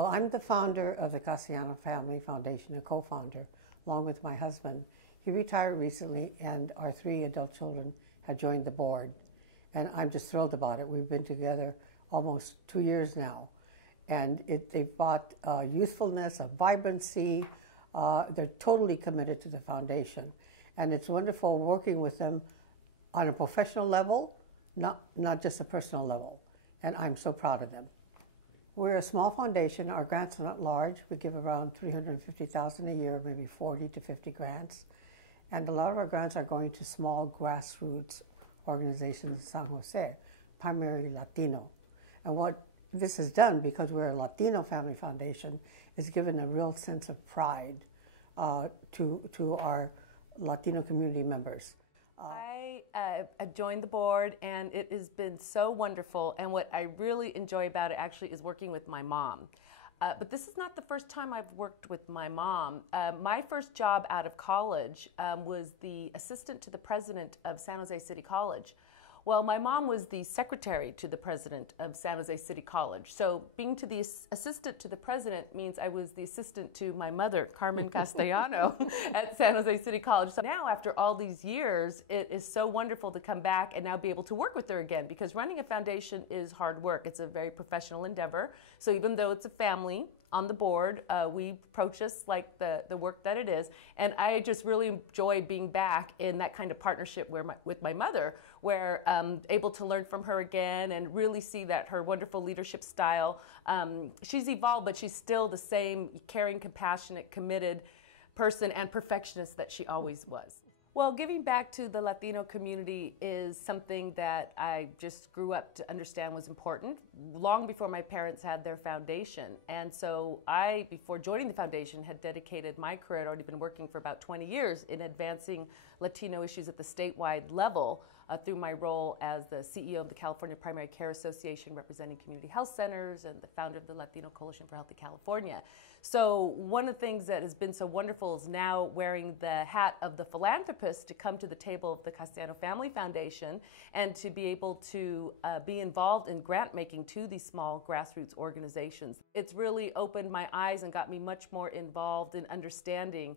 Well, I'm the founder of the Castellano Family Foundation, a co-founder, along with my husband. He retired recently, and our 3 adult children have joined the board. And I'm just thrilled about it. We've been together almost 2 years now. And they've brought youthfulness, a vibrancy. They're totally committed to the foundation. And it's wonderful working with them on a professional level, not just a personal level. And I'm so proud of them. We're a small foundation. Our grants are not large. We give around $350,000 a year, maybe 40 to 50 grants. And a lot of our grants are going to small grassroots organizations in San Jose, primarily Latino. And what this has done, because we're a Latino family foundation, is given a real sense of pride to our Latino community members. I joined the board, and it has been so wonderful. And what I really enjoy about it actually is working with my mom. But this is not the first time I've worked with my mom. My first job out of college was the assistant to the president of San Jose City College. Well, my mom was the secretary to the president of San Jose City College. So being to the assistant to the president means I was the assistant to my mother, Carmen Castellano, at San Jose City College. So now, after all these years, it is so wonderful to come back and now be able to work with her again, because running a foundation is hard work. It's a very professional endeavor. So even though it's a family on the board, we approach us like the work that it is. And I just really enjoy being back in that kind of partnership with my mother, where I'm able to learn from her again and really see that her wonderful leadership style, she's evolved, but she's still the same caring, compassionate, committed person and perfectionist that she always was. Well, giving back to the Latino community is something that I just grew up to understand was important long before my parents had their foundation. And so I, before joining the foundation, had dedicated my career. I'd already been working for about 20 years in advancing Latino issues at the statewide level through my role as the CEO of the California Primary Care Association, representing community health centers, and the founder of the Latino Coalition for Healthy California. So one of the things that has been so wonderful is now wearing the hat of the philanthropist to come to the table of the Castellano Family Foundation and to be able to be involved in grant making to these small grassroots organizations. It's really opened my eyes and got me much more involved in understanding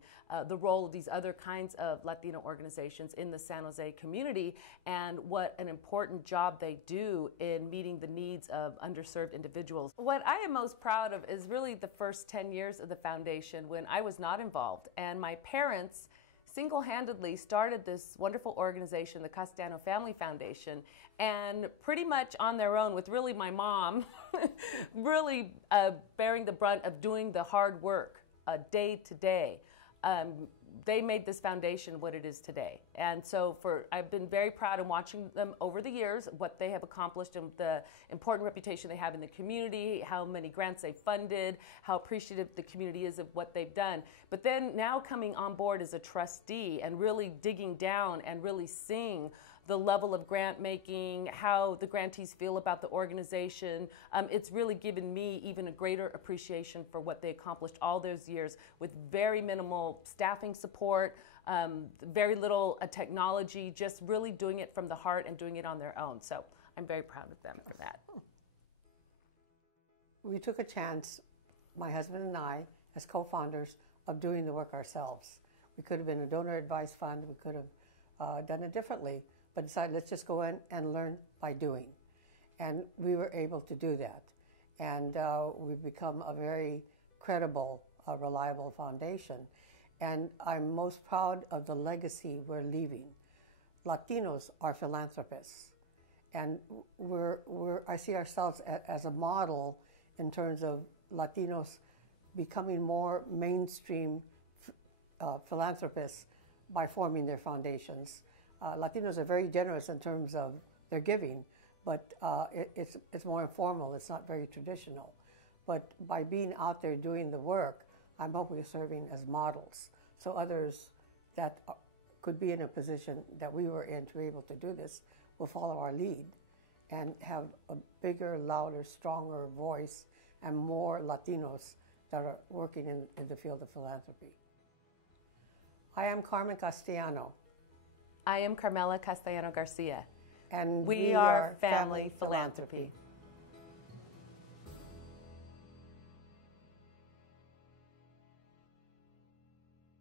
the role of these other kinds of Latino organizations in the San Jose community, and what an important job they do in meeting the needs of underserved individuals. What I am most proud of is really the first 10 years of the foundation, when I was not involved, and my parents single-handedly started this wonderful organization, the Castellano Family Foundation, and pretty much on their own, with really my mom really bearing the brunt of doing the hard work day to day. They made this foundation what it is today. And so I've been very proud in watching them over the years, what they have accomplished and the important reputation they have in the community, how many grants they've funded, how appreciative the community is of what they've done. But then now coming on board as a trustee and really digging down and really seeing the level of grant making, how the grantees feel about the organization. It's really given me even a greater appreciation for what they accomplished all those years with very minimal staffing support, very little technology, just really doing it from the heart and doing it on their own. So I'm very proud of them for that. We took a chance, my husband and I, as co-founders, of doing the work ourselves. We could have been a donor advised fund, we could have done it differently, but decided let's just go in and learn by doing. And we were able to do that. And we've become a very credible, reliable foundation. And I'm most proud of the legacy we're leaving. Latinos are philanthropists. And I see ourselves as a model in terms of Latinos becoming more mainstream philanthropists by forming their foundations. Latinos are very generous in terms of their giving, but it's more informal. It's not very traditional. But by being out there doing the work, I'm hopefully serving as models, so others that could be in a position that we were in to be able to do this will follow our lead and have a bigger, louder, stronger voice and more Latinos that are working in the field of philanthropy. I am Carmen Castellano. I am Carmela Castellano-Garcia. And we are Family Philanthropy.